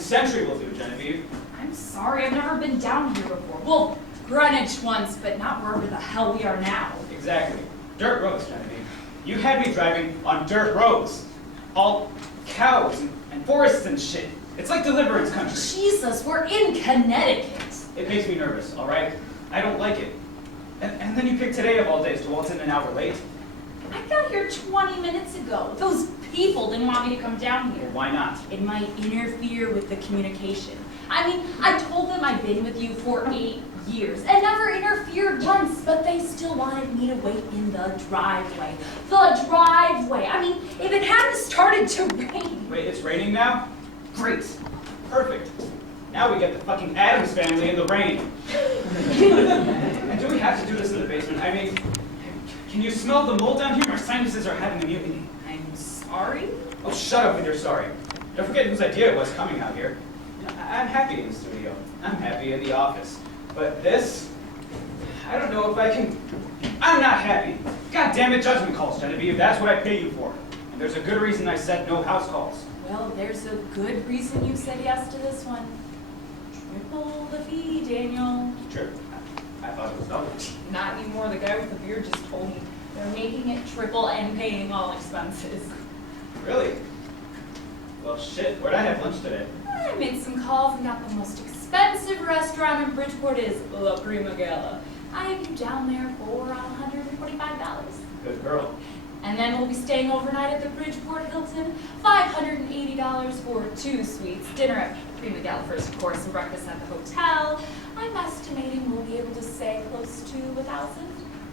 Century will do, Genevieve. I'm sorry, I've never been down here before. Well, Greenwich once, but not wherever the hell we are now. Exactly. Dirt roads, Genevieve. You had me driving on dirt roads. All cows and forests and shit. It's like Deliverance country. Jesus, we're in Connecticut. It makes me nervous, all right? I don't like it. And then you pick today of all days to waltz in an hour late. I got here 20 minutes ago. Those people didn't want me to come down here. Well, why not? It might interfere with the communication. I mean, I told them I've been with you for 8 years and never interfered once, but they still wanted me to wait in the driveway. The driveway! I mean, if it hadn't started to rain. Wait, it's raining now? Great. Perfect. Now we get the fucking Addams family in the rain. And do we have to do this in the basement? I mean, can you smell the mold down here? My sinuses are having a mutiny. I'm sorry? Oh, shut up with your sorry. Don't forget whose idea it was coming out here. I'm happy in the studio. I'm happy in the office. But this, I don't know if I can. I'm not happy. God damn it, judgment calls, Genevieve. That's what I pay you for. And there's a good reason I said no house calls. Well, there's a good reason you said yes to this one. Triple the fee, Daniel. Sure. I thought it was double. Not anymore. The guy with the beard just told me they're making it triple and paying all expenses. Really? Well, shit. Where'd I have lunch today? I made some calls and got the most expensive restaurant in Bridgeport is La Prima Gala. I have you down there for $145. Good girl. And then we'll be staying overnight at the Bridgeport Hilton. $580 for 2 suites. Dinner at Prima Gala first, of course, and breakfast at the hotel. I'm estimating we'll be able to stay close to $1,000,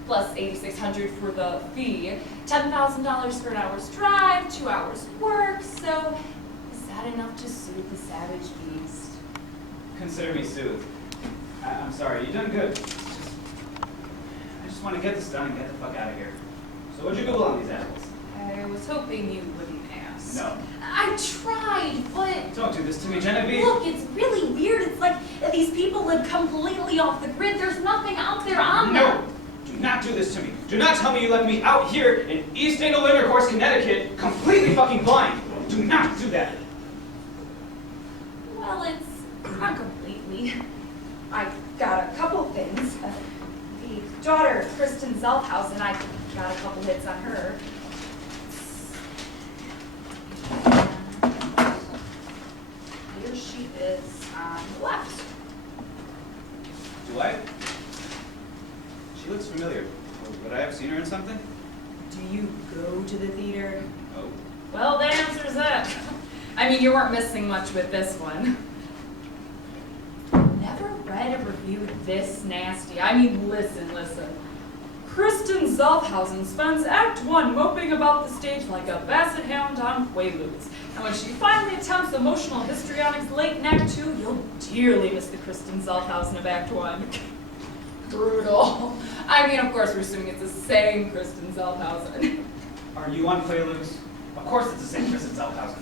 plus $8,600 for the fee, $10,000 for an hour's drive, 2 hours work. So, is that enough to soothe the savage beast? Consider me soothed. I'm sorry. You've done good. I just want to get this done and get the fuck out of here. So what'd you Google on these assholes? I was hoping you wouldn't ask. No. I tried, but... Don't do this to me, Genevieve. Look, it's really weird. It's like these people live completely off the grid. There's nothing out there on them. No! Do not do this to me. Do not tell me you left me out here in East Angle Intercourse, Connecticut, completely fucking blind. Do not do that. Well, it's not completely. I got a couple things. The daughter, Kristen Zelfhausen, I got a couple hits on her. Here she is on the left. Do I? She looks familiar. Would I have seen her in something? Do you go to the theater? Oh. Well, the answer's that. I mean, you weren't missing much with this one. Never read a review this nasty. I mean, listen. Kristen Zelfhausen spends Act 1 moping about the stage like a basset hound on Quaaludes. And when she finally attempts emotional histrionics late in Act 2, you'll dearly miss the Kristen Zelfhausen of Act 1. Brutal. I mean, of course, we're assuming it's the same Kristen Zelfhausen. Are you on Quaaludes? Of course it's the same Kristen Zelfhausen.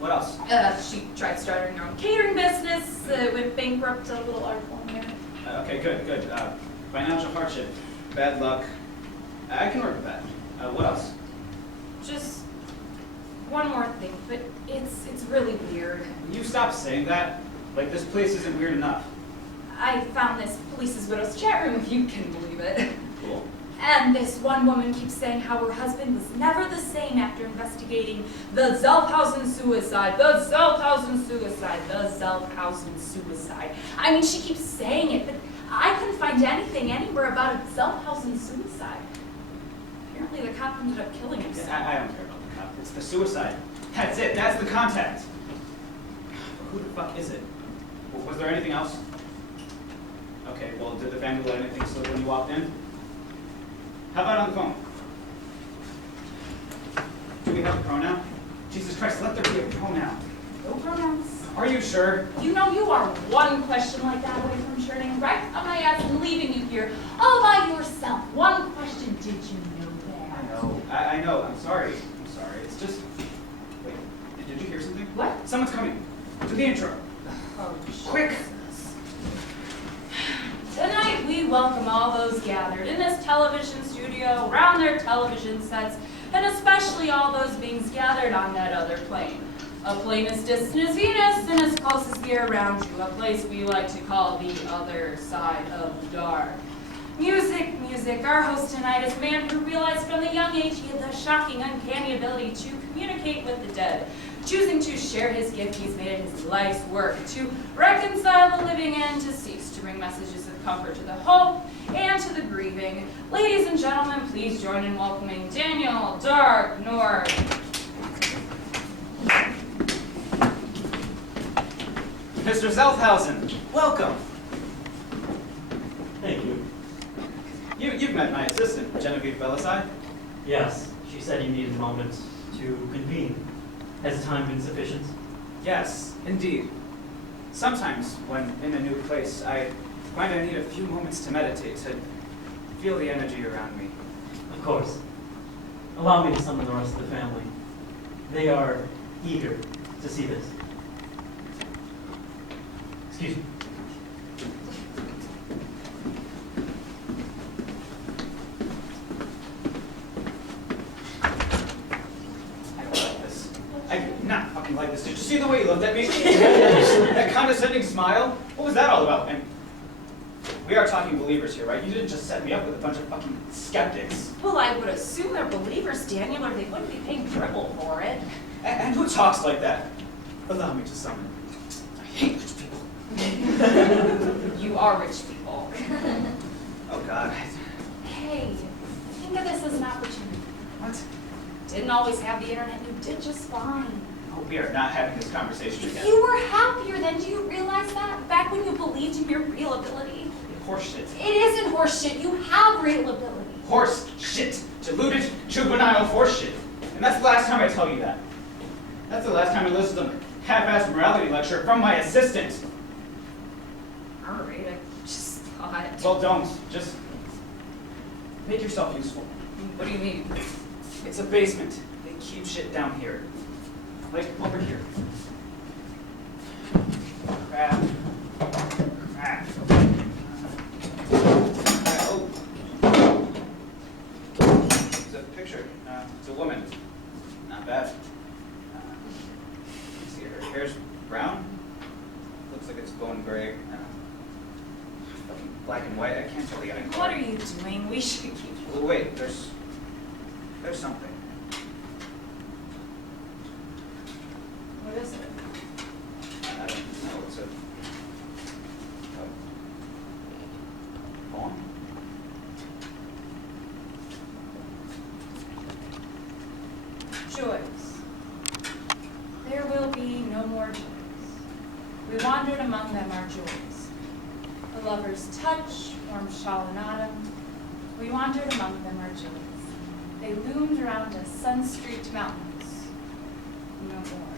What else? She tried starting her own catering business, went bankrupt, a little article in there. Okay, good. Financial hardship, bad luck. I can work with that. What else? Just one more thing, but it's really weird. You stop saying that. Like, this place isn't weird enough. I found this Police's Widow's chat room, if you can believe it. Cool. And this one woman keeps saying how her husband was never the same after investigating the Zelfhausen suicide, the Zelfhausen suicide, the Zelfhausen suicide. I mean, she keeps saying it, but I couldn't find anything anywhere about a Zelfhausen suicide. Apparently the cop ended up killing himself. I don't care about the cop. It's the suicide. That's it. That's the contact. Who the fuck is it? Was there anything else? Okay, well, did the family let anything slip when you walked in? How about on the phone? Do we have a pronoun? Jesus Christ, let there be a pronoun. No pronouns. Are you sure? You know you are one question like that away from churning right on my ass and leaving you here all by yourself. One question, did you know that? I know. I'm sorry. It's just... Wait, did you hear something? What? Someone's coming. Do the intro. Oh, Quick! Tonight we welcome all those gathered in this television studio, around their television sets, and especially all those beings gathered on that other plane. A plane as distant as Venus and as close as the air around you, a place we like to call the other side of the dark. Music, music. Our host tonight is a man who realized from a young age he had the shocking, uncanny ability to communicate with the dead. Choosing to share his gift, he's made it his life's work to reconcile the living and deceased, to bring messages of comfort to the hope and to the grieving. Ladies and gentlemen, please join in welcoming Daniel Dark North. Mr. Zelthausen, welcome. Thank you. You've met my assistant, Genevieve Belisai. Yes, she said you needed a moment to convene. Has time been sufficient? Yes, indeed. Sometimes, when in a new place, I find I need a few moments to meditate, to feel the energy around me. Of course. Allow me to summon the rest of the family. They are eager to see this. Excuse me. I don't like this. I do not fucking like this. Did you see the way he looked at me? That condescending smile? What was that all about? And we are talking believers here, right? You didn't just set me up with a bunch of fucking skeptics. Well, I would assume they're believers, Daniel, or they wouldn't be paying triple for it. And who talks like that? Allow me to summon. I hate rich people. You are rich people. Oh, God. Hey, think of this as an opportunity. What? Didn't always have the internet, you did just fine. Oh, we are not having this conversation again. You were happier then, do you realize that? Back when you believed in your real ability. Horseshit. It isn't horseshit, you have real ability. Horse shit. Deluded, juvenile horse shit. And that's the last time I tell you that. That's the last time I listened to a half-assed morality lecture from my assistant. Alright, I just thought. Well, don't. Just make yourself useful. What do you mean? It's a basement. They keep shit down here. Like over here. Crap. Crap. Oh. It's a picture. It's a woman. Not bad. See, her hair's brown. Looks like it's bone gray. Fucking black and white. I can't tell the eye color. What are you doing? We should keep. Oh, wait, there's something. What is it? I don't know. It's a poem. Joys. There will be no more joys. We wandered among them our joys. A lover's touch, warm shawl in autumn. We wandered among them our joys. They loomed around us, sun-streaked mountains. No more.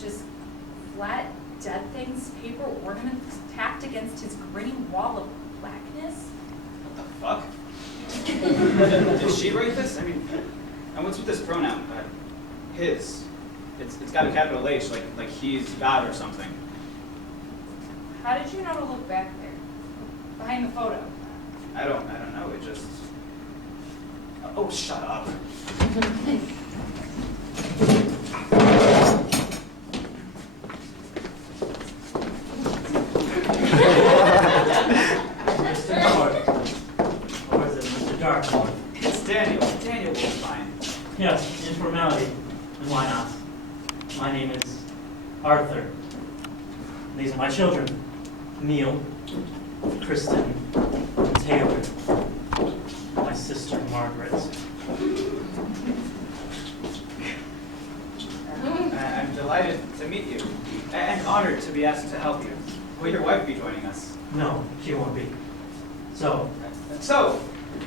Just flat, dead things, paper ornaments tacked against his grinning wall of blackness. What the fuck? Did she write this? I mean, and what's with this pronoun? His. It's got a capital H, like he's God or something. How did you know to look back there? Behind the photo? I don't know. It just. Oh, shut up. Mr. North. Or is it Mr. Darkmore? It's Daniel. Daniel will be fine. Yes, informality. And why not? My name is Arthur. These are my children. Neil, Kristen, and Taylor. My sister Margaret. I'm delighted to meet you, and honored to be asked to help you. Will your wife be joining us? No, she won't be. So,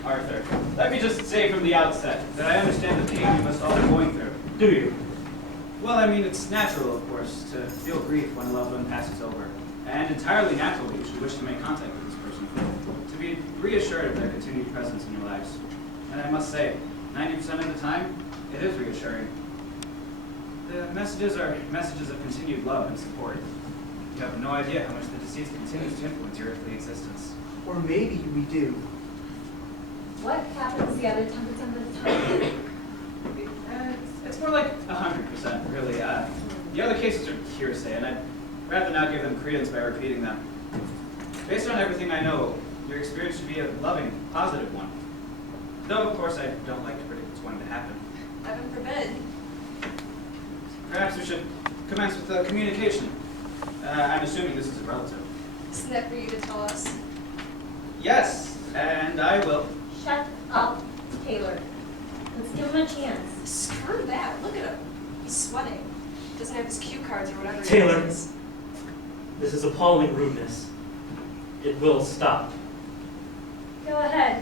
Arthur, let me just say from the outset that I understand the pain you must all be going through. do you? Well, I mean, it's natural, of course, to feel grief when a loved one passes over, and entirely natural that you should wish to make contact with this person, to be reassured of their continued presence in your lives. And I must say, 90% of the time, it is reassuring. The messages are messages of continued love and support. You have no idea how much the deceased continues to influence your earthly existence. Or maybe we do. What happens the other 10% of the time? It's more like 100%, really. The other cases are hearsay, and I'd rather not give them credence by repeating them. Based on everything I know, your experience should be a loving, positive one. Though, of course, I don't like to predict what's going to happen. Heaven forbid. Perhaps we should commence with the communication. I'm assuming this is a relative. Isn't that for you to tell us? Yes, and I will. Shut up, Taylor. Let's give him a chance. Screw that. Look at him. He's sweating. Doesn't have his cue cards or whatever. Taylor. It is. This is appalling rudeness. It will stop. Go ahead.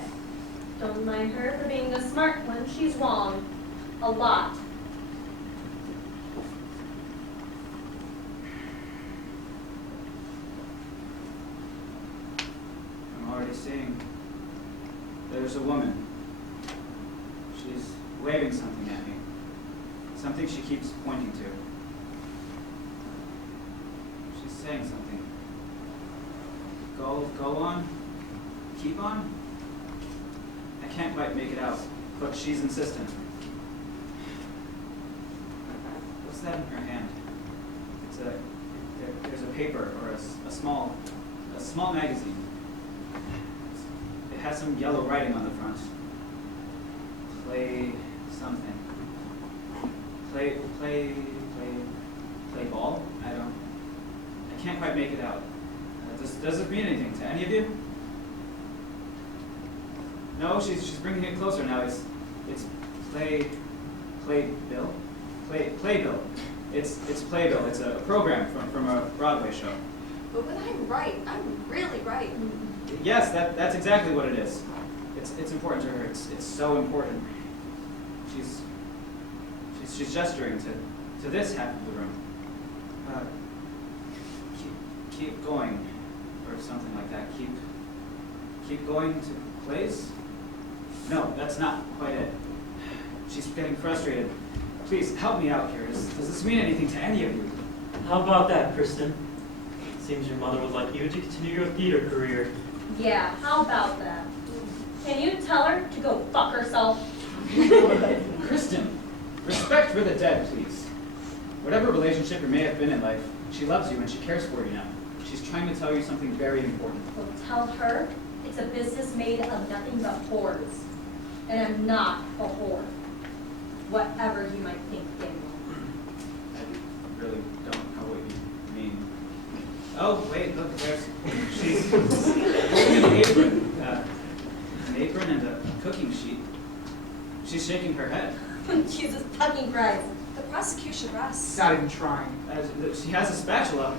Don't mind her for being the smart one. She's wrong. A lot. I'm already seeing. There's a woman. She's waving something at me. Something she keeps pointing to. She's saying something. Go on. Keep on? I can't quite make it out, but she's insistent. What's that in her hand? There's a paper or a small magazine. It has some yellow writing on the front. Play something. Play ball? I can't quite make it out. Does it mean anything to any of you? No, she's bringing it closer now. It's Playbill. Playbill. It's Playbill. It's a program from a Broadway show. But when I'm right, I'm really right. Yes, that's exactly what it is. It's important to her. It's so important. She's gesturing to this half of the room. Keep going, or something like that. Keep going to plays? No, that's not quite it. She's getting frustrated. Please help me out here. Does this mean anything to any of you? How about that, Kristen? Seems your mother would like you to continue your theater career. Yeah, how about that? Can you tell her to go fuck herself? Kristen, respect for the dead, please. Whatever relationship you may have been in life, she loves you and she cares for you now. She's trying to tell you something very important. Well, tell her it's a business made of nothing but whores. And I'm not a whore. Whatever you might think, Daniel. I really don't know what you mean. Oh, wait, look, she's holding an apron and a cooking sheet. She's shaking her head. Jesus fucking Christ. The prosecution rests. Not even trying. She has a spatula.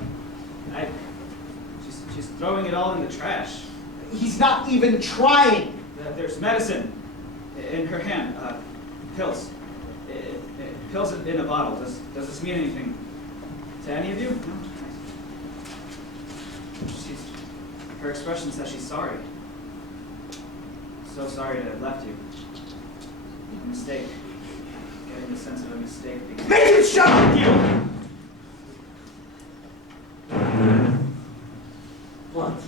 She's throwing it all in the trash. He's not even trying. There's medicine in her hand. Pills. Pills in a bottle. Does this mean anything to any of you? No. Her expression says she's sorry. So sorry to have left you. A mistake. Getting the sense of a mistake. Make him shut up! Blunt.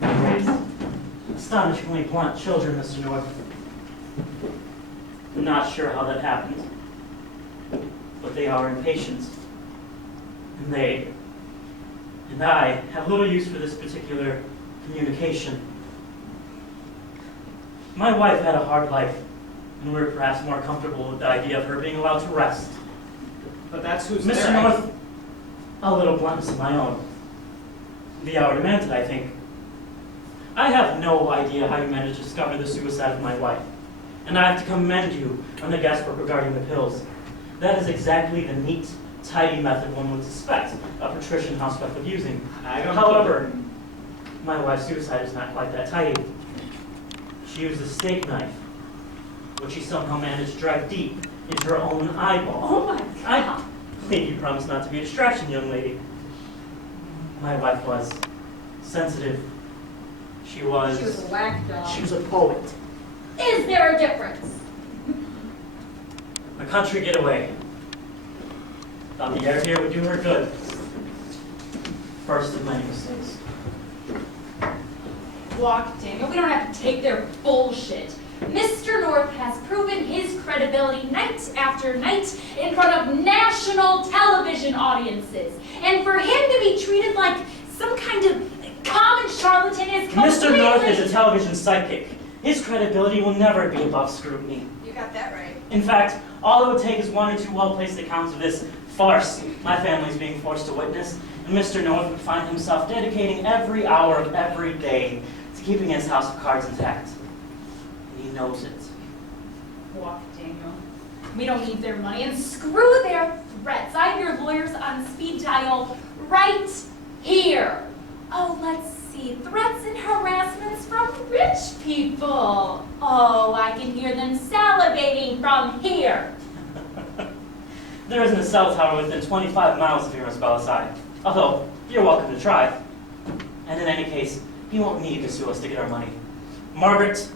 Raised. Astonishingly blunt children, Mr. North. I'm not sure how that happened, but they are impatient. And they, and I, have little use for this particular communication. My wife had a hard life, and we were perhaps more comfortable with the idea of her being allowed to rest. But that's who's Mr. there. North, a little bluntness of my own. The hour demanded, I think. I have no idea how you managed to discover the suicide of my wife, and I have to commend you on the guesswork regarding the pills. That is exactly the neat, tidy method one would suspect a patrician housewife of using. However, my wife's suicide is not quite that tidy. She used a steak knife, which she somehow managed to drive deep into her own eyeball. Oh my God. I believe you promised not to be a distraction, young lady. My wife was sensitive. She was a whack dog. She was a poet. Is there a difference? A country getaway. Thought the air here would do her good. First of many mistakes. Walk, Daniel. We don't have to take their bullshit. Mr. North has proven his credibility night after night in front of national television audiences. And for him to be treated like some kind of common charlatan is completely... Mr. North is a television psychic. His credibility will never be above scrutiny. You got that right. In fact, all it would take is one or two well-placed accounts of this farce my family's being forced to witness, and Mr. North would find himself dedicating every hour of every day to keeping his house of cards intact. And he knows it. Walk, Daniel. We don't need their money, and screw their threats. I have your lawyers on speed dial right here. Oh, let's see. Threats and harassments from rich people. Oh, I can hear them salivating from here. There isn't a cell tower within 25 miles of here, Miss Belisai. Although, you're welcome to try. And in any case, he won't need to sue us to get our money. Margaret.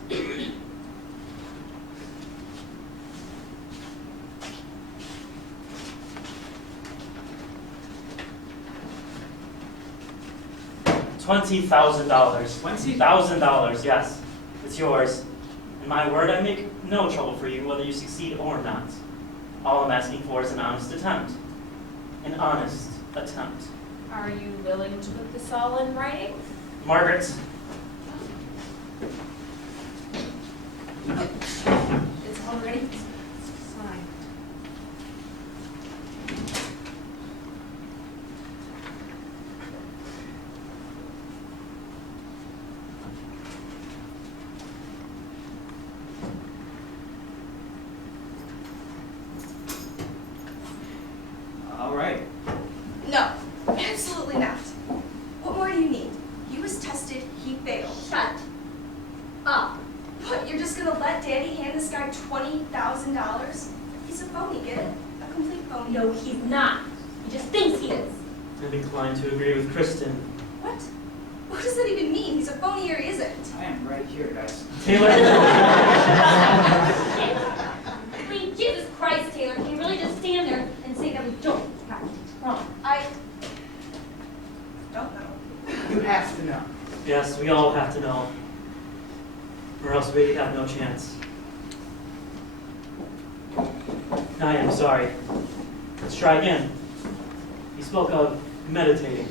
$20,000. $20,000, yes. It's yours. And my word, I make no trouble for you whether you succeed or not. All I'm asking for is an honest attempt. An honest attempt. Are you willing to put this all in writing? Margaret. It's already signed. All right. No, absolutely not. What more do you need? He was tested, he failed. Shut up. What, you're just gonna let Daddy hand this guy $20,000? He's a phony, get it? A complete phony. No, he's not. He just thinks he is. I'm inclined to agree with Kristen. What? What does that even mean? He's a phony or he isn't? I am right here, guys. Taylor. I mean, Jesus Christ, Taylor, can you really just stand there and say that we don't have it wrong? I don't know. You have to know. Yes, we all have to know. Or else we have no chance. I am sorry. Let's try again. You spoke of meditating,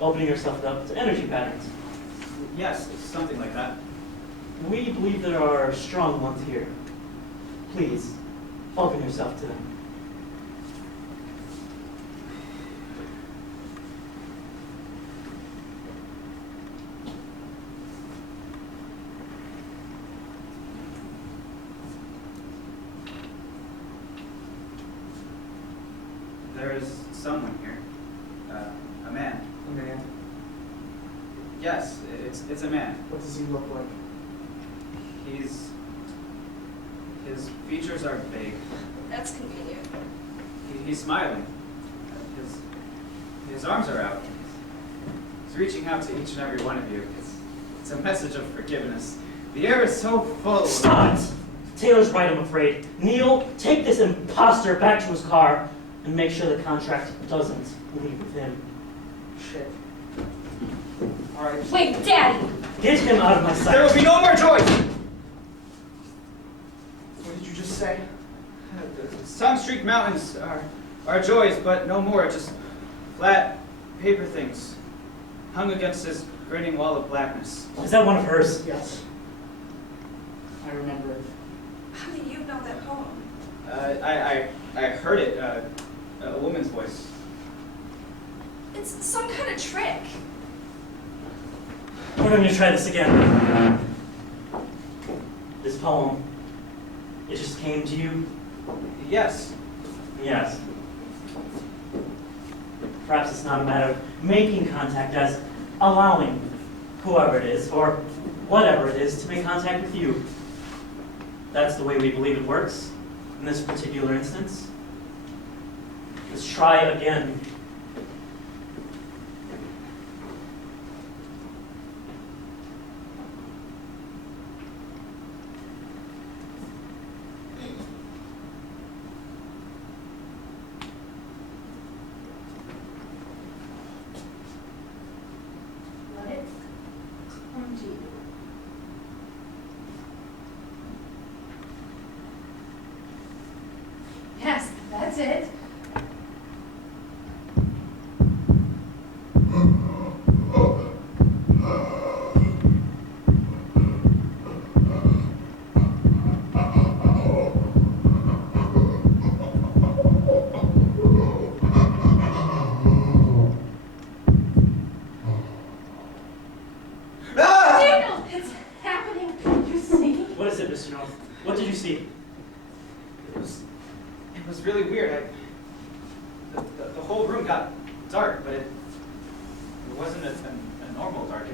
opening yourself up to energy patterns. Yes, something like that. We believe there are strong ones here. Please, open yourself to them. There is someone here. A man. A man. Yes, it's a man. What does he look like? His features are vague. That's convenient. He's smiling. His arms are out. He's reaching out to each and every one of you. It's a message of forgiveness. The air is so full. Stop it! Taylor's right, I'm afraid. Neil, take this imposter back to his car and make sure the contract doesn't leave with him. Shit. All right. Wait, Daddy! Get him out of my sight. There will be no more joy! What did you just say? The sun-streaked mountains are joys, but no more. Just flat paper things hung against this grinning wall of blackness. Is that one of hers? Yes. I remember it. How do you know that poem? I heard it, a woman's voice. It's some kind of trick. We're going to try this again. This poem, it just came to you? Yes. Yes. Perhaps it's not a matter of making contact as allowing whoever it is, or whatever it is, to make contact with you. That's the way we believe it works in this particular instance. Let's try again. Let it come to you. North. What did you see? It was really weird. The whole room got dark, but it wasn't a normal dark.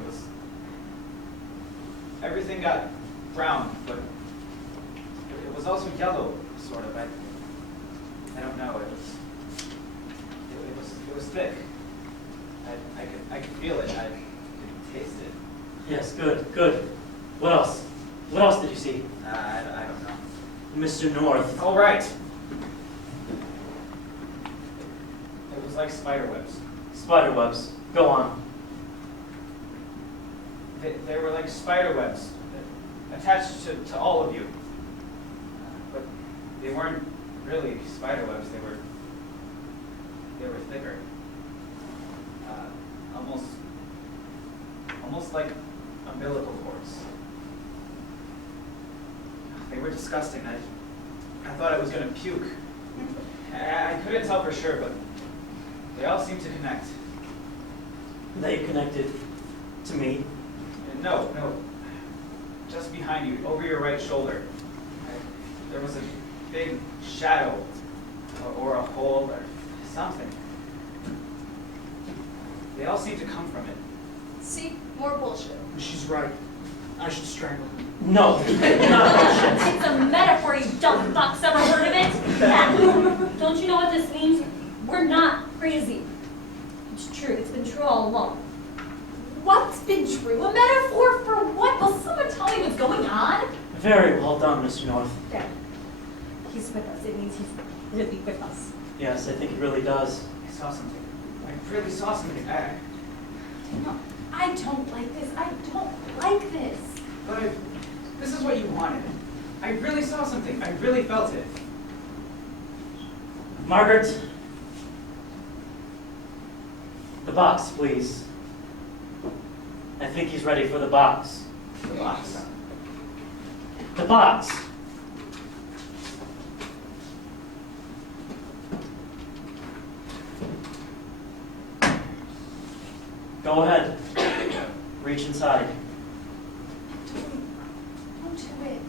Everything got brown, but it was also yellow, sort of. I don't know. It was thick. I could feel it. I could taste it. Yes, good. What else? What else did you see? I don't know. Mr. North. All right. It was like spider webs. Spider webs. Go on. They were like spider webs attached to all of you. But they weren't really spider webs. They were thicker. Almost like umbilical cords. They were disgusting. I thought I was going to puke. I couldn't tell for sure, but they all seemed to connect. They connected to me. No. Just behind you, over your right shoulder. There was a big shadow, or a hole, or something. They all seemed to come from it. See? More bullshit. She's right. I should strangle him. No, not bullshit. It's a metaphor, you dumb fucks. Ever heard of it? Yeah. Don't you know what this means? We're not crazy. It's true. It's been true all along. What's been true? A metaphor for what? Will someone tell me what's going on? Very well done, Mr. North. There. He's with us. It means he's really with us. Yes, I think it really does. I saw something. I really saw something. No, I don't like this. I don't like this. But this is what you wanted. I really saw something. I really felt it. Margaret, the box, please. I think he's ready for the box. The box. The box. Go ahead. Reach inside. Don't do it.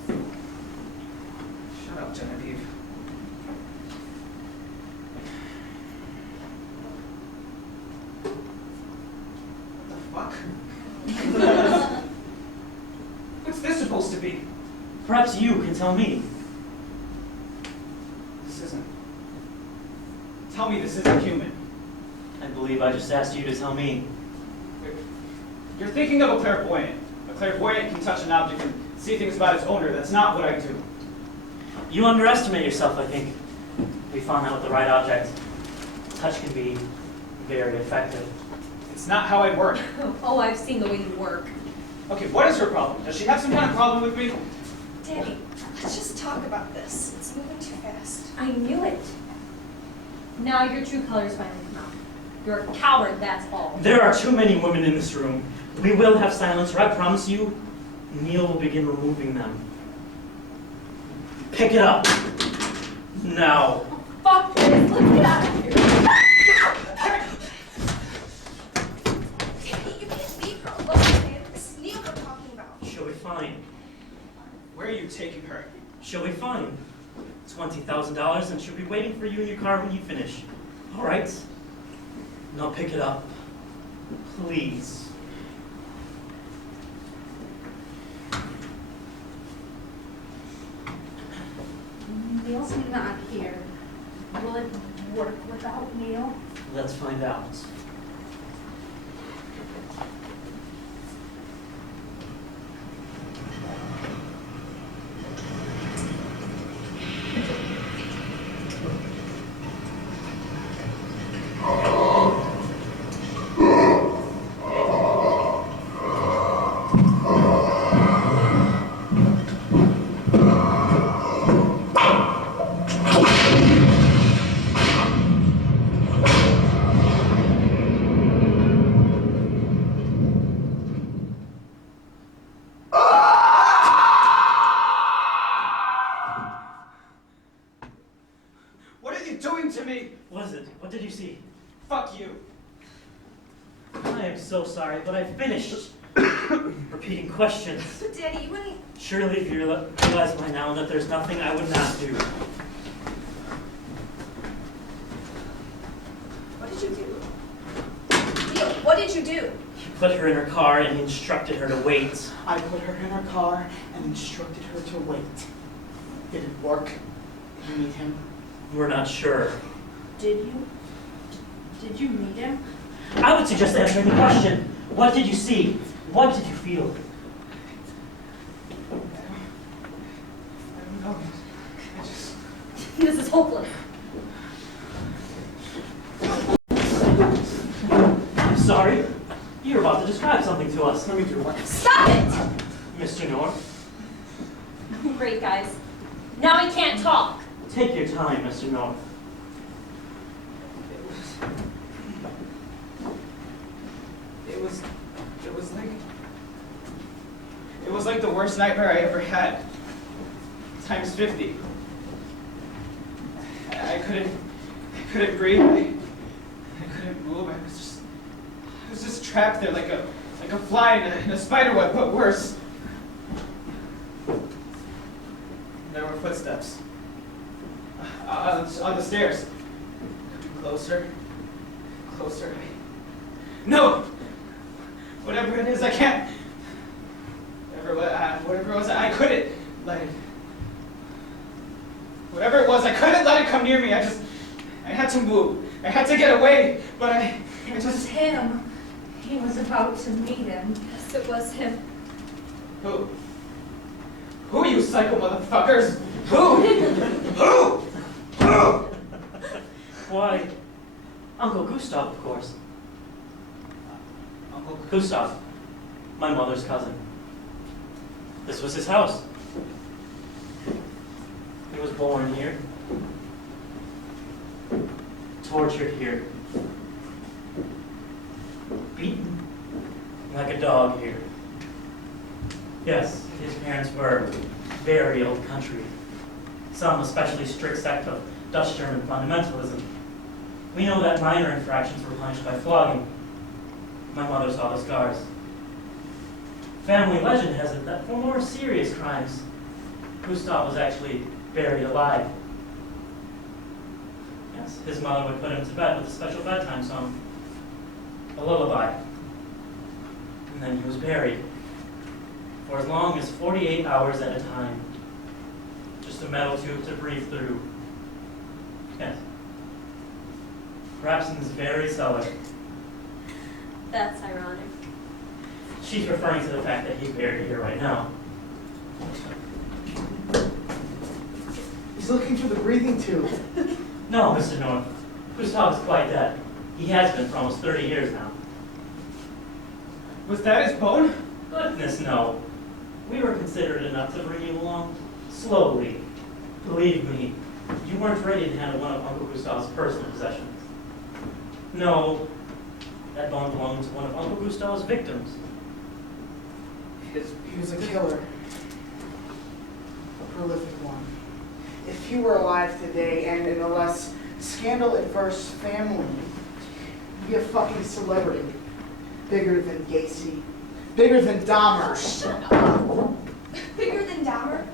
Shut up, Genevieve. What the fuck? What's this supposed to be? Perhaps you can tell me. This isn't. Tell me this isn't human. I believe I just asked you to tell me. You're thinking of a clairvoyant. A clairvoyant can touch an object and see things about its owner. That's not what I do. You underestimate yourself, I think. We found out with the right object. Touch can be very effective. It's not how I work. Oh, I've seen the way you work. Okay, what is her problem? Does she have some kind of problem with me? Daddy, let's just talk about this. It's moving too fast. I knew it. Now your true colors finally come out. You're a coward, that's all. There are too many women in this room. We will have silence, or I promise you, Neil will begin removing them. Pick it up. Now. Fuck this, let's get out of here. Daddy, you can't leave her alone, man. This is Neil we're talking about. She'll be fine. Where are you taking her? She'll be fine. $20,000, and she'll be waiting for you in your car when you finish. All right? Now pick it up. Please. Neil's not here. Will it work without Neil? Let's find out. What are you doing to me? What is it? What did you see? Fuck you. I am so sorry, but I finished. repeating questions. But Daddy, you wouldn't... Surely you realize by now that there's nothing I would not do. What did you do? Neil, what did you do? He put her in her car and instructed her to wait. I put her in her car and instructed her to wait. Did it work? Did you meet him? We're not sure. Did you? Did you meet him? I would suggest answering the question. What did you see? What did you feel? I don't know. I just... This is hopeless. I'm sorry. You're about to describe something to us. Let me do what? Stop it! Mr. North, Great, guys. Now he can't talk. take your time, Mr. North. It was like the worst nightmare I ever had. Times 50. I couldn't breathe. I couldn't move. I was just trapped there like a fly in a spider web, but worse. There were footsteps on the stairs. Closer, closer. No! Whatever it is, I can't. Whatever it was, I couldn't let it. Whatever it was, I couldn't let it come near me. I had to move. I had to get away, but It was him. He was about to meet him. Yes, it was him. Who? Who, you psycho motherfuckers? Who? Who? Who? Why, Uncle Gustav, of course. Uncle Gustav, my mother's cousin. This was his house. He was born here, tortured here, beaten like a dog here. Yes, his parents were very old country, some especially strict sect of Dutch German fundamentalism. We know that minor infractions were punished by flogging. My mother saw the scars. Family legend has it that for more serious crimes, Gustav was actually buried alive. Yes, his mother would put him to bed with a special bedtime song, a lullaby. And then he was buried for as long as 48 hours at a time. Just a metal tube to breathe through. Yes. Perhaps in this very cellar. That's ironic. She's referring to the fact that he's buried here right now. He's looking through the breathing tube. No, Mr. North. Gustav is quite dead. He has been for almost 30 years now. Was that his bone? Goodness, no. We were considerate enough to bring you along slowly. Believe me, you weren't ready to handle one of Uncle Gustav's personal possessions. No, that bone belonged to one of Uncle Gustav's victims. He was a killer. A prolific one. If he were alive today and in a less scandal-adverse family, he'd be a fucking celebrity. Bigger than Gacy. Bigger than Dahmer. Shut up. Bigger than Dahmer?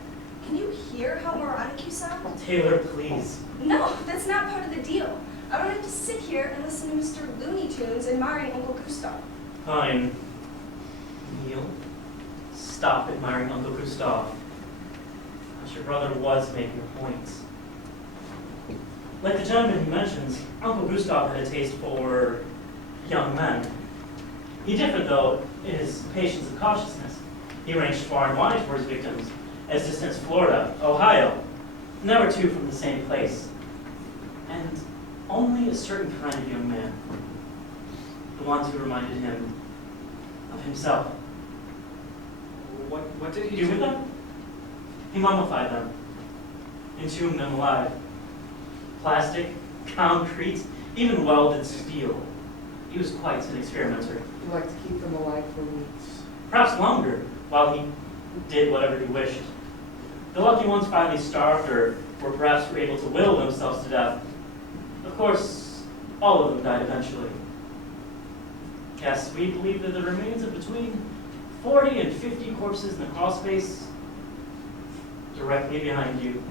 Can you hear how moronic you sound? Taylor, please. No, that's not part of the deal. I don't have to sit here and listen to Mr. Looney Tunes admiring Uncle Gustav. Fine. Neil, stop admiring Uncle Gustav. But your brother was making points. Like the gentleman he mentions, Uncle Gustav had a taste for young men. He differed, though, in his patience and cautiousness. He ranged far and wide for his victims, as distant as Florida, Ohio, never two from the same place. And only a certain kind of young man, the ones who reminded him of himself. What did he Do with them? He mummified them, entombed them alive. Plastic, concrete, even welded steel. He was quite an experimenter. He liked to keep them alive for weeks. Perhaps longer, while he did whatever he wished. The lucky ones finally starved or were perhaps able to will themselves to death. Of course, all of them died eventually. Yes, we believe that the remains of between 40 and 50 corpses in the crawl space directly behind you.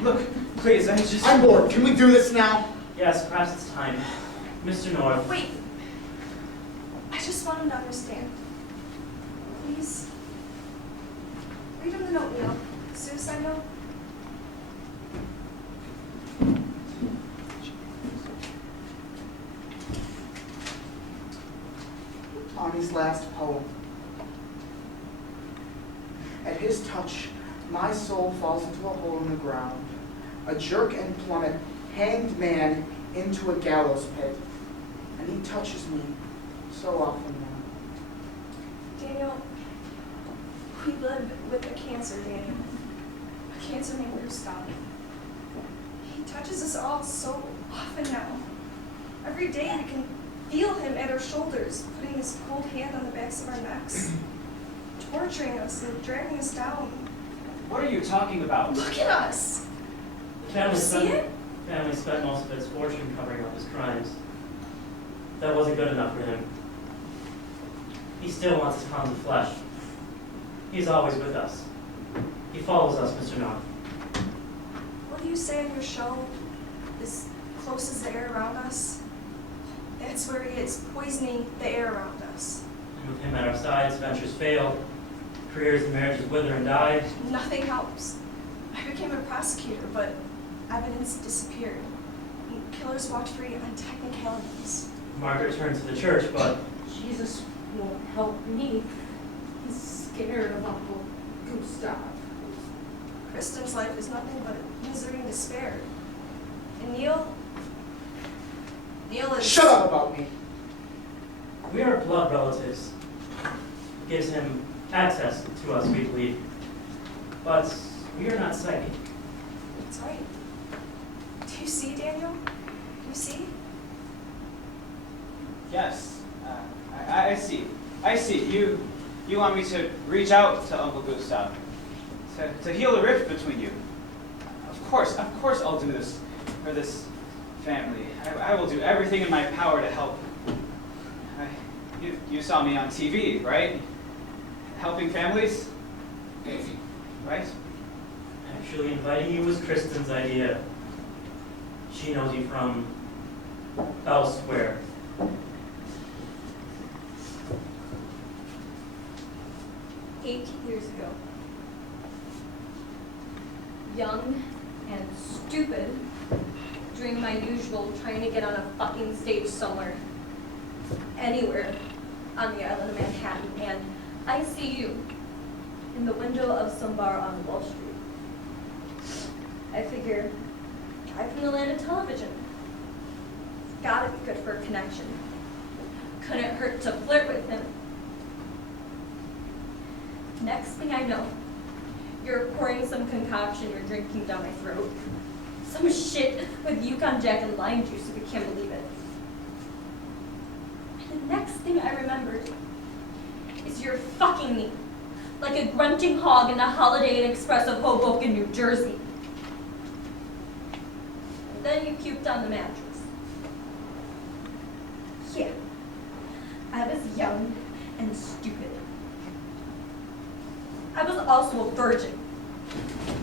Look, please, I'm bored. Can we do this now? Yes, perhaps it's time. Mr. North. Wait. I just want him to understand. Please. Read him the note, Neil. Suicide note. Tommy's last poem. At his touch, my soul falls into a hole in the ground. A jerk and plummet, hanged man into a gallows pit. And he touches me so often now. Daniel, we live with a cancer, Daniel. A cancer named Gustav. He touches us all so often now. Every day we can feel him at our shoulders, putting his cold hand on the backs of our necks, torturing us and dragging us down. What are you talking about? Look at us! Family You see it? Family spent most of its fortune covering up his crimes. That wasn't good enough for him. He still wants his pounds of flesh. He's always with us. He follows us, Mr. North. What do you say in your show? As close as the air around us? That's where he is, poisoning the air around us. And with him at our sides, ventures fail, careers and marriages wither and die. Nothing helps. I became a prosecutor, but evidence disappeared. Killers walked free on technicalities. Margaret turned to the church, but Jesus won't help me. He's scared of Uncle Gustav. Kristen's life is nothing but misery and despair. And Neil is... Shut up about me! we are blood relatives. It gives him access to us, we believe. But we are not psychic. That's right. Do you see, Daniel? Do you see? Yes, I see. I see. You want me to reach out to Uncle Gustav, to heal the rift between you. Of course I'll do this for this family. I will do everything in my power to help. You saw me on TV, right? Helping families? Right? Actually, inviting you was Kristen's idea. She knows you from elsewhere. 18 years ago. Young and stupid, doing my usual, trying to get on a fucking stage somewhere, anywhere on the island of Manhattan, and I see you in the window of some bar on Wall Street. I figure, guy from the land of television. Gotta be good for a connection. Couldn't hurt to flirt with him. Next thing I know, you're pouring some concoction you're drinking down my throat. Some shit with Yukon Jack and lime juice if you can't believe it. And the next thing I remembered is you're fucking me like a grunting hog in the Holiday Inn Express of Hoboken, New Jersey. And then you puked on the mattress. Yeah, I was young and stupid. I was also a virgin.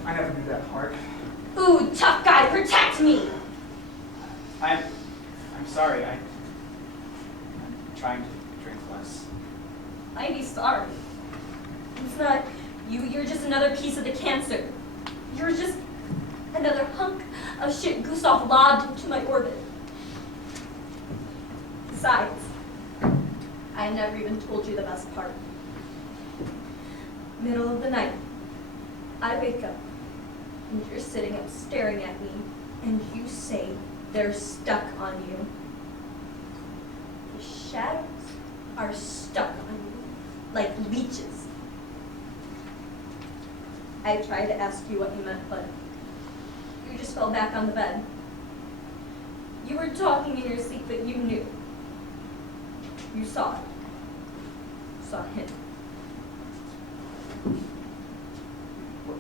I never knew that part. Ooh, tough guy, protect me! I'm sorry. I'm trying to drink less. I'd be sorry. It's not you, you're just another piece of the cancer. You're just another hunk of shit Gustav lobbed into my orbit. Besides, I never even told you the best part. Middle of the night, I wake up, and you're sitting up staring at me, and you say they're stuck on you. The shadows are stuck on you, like leeches. I tried to ask you what you meant, but you just fell back on the bed. You were talking in your sleep, but you knew. You saw it. Saw him.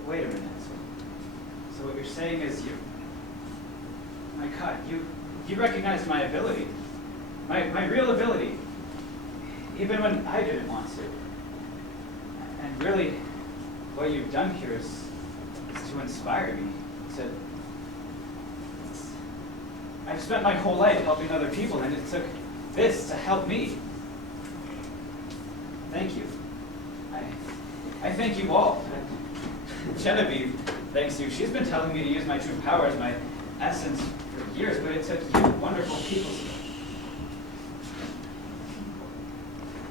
Wait a minute. So what you're saying is my God, you recognized my ability, my real ability, even when I didn't want to. And really, what you've done here is to inspire me. I've spent my whole life helping other people, and it took this to help me. Thank you. I thank you all. Genevieve, thanks you. She's been telling me to use my true powers, my essence, for years, but it took you wonderful people.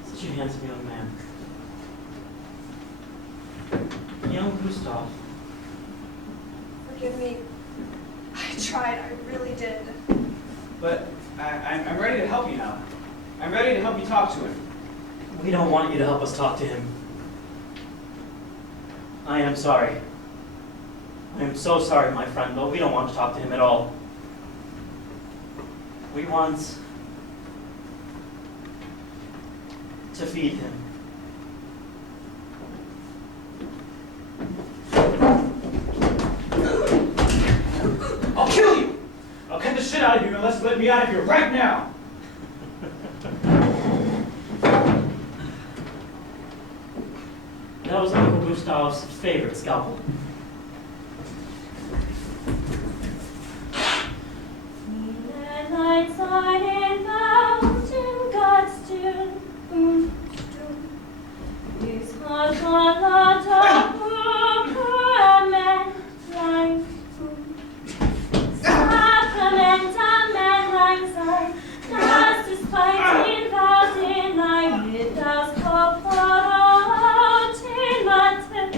Such a handsome young man. Young Gustav. Forgive me. I tried, I really did. But I'm ready to help you now. I'm ready to help you talk to him. We don't want you to help us talk to him. I am sorry. I am so sorry, my friend, but we don't want to talk to him at all. We want to feed him. I'll kill you! I'll cut the shit out of you unless you let me out of here right now! That was Uncle Gustav's favorite scalpel. Midnight sign bound in God's tune. His heart on the sacrament like sacrament side. Das ist fighting vows in night with thou's out in my tent.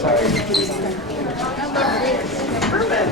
Sorry.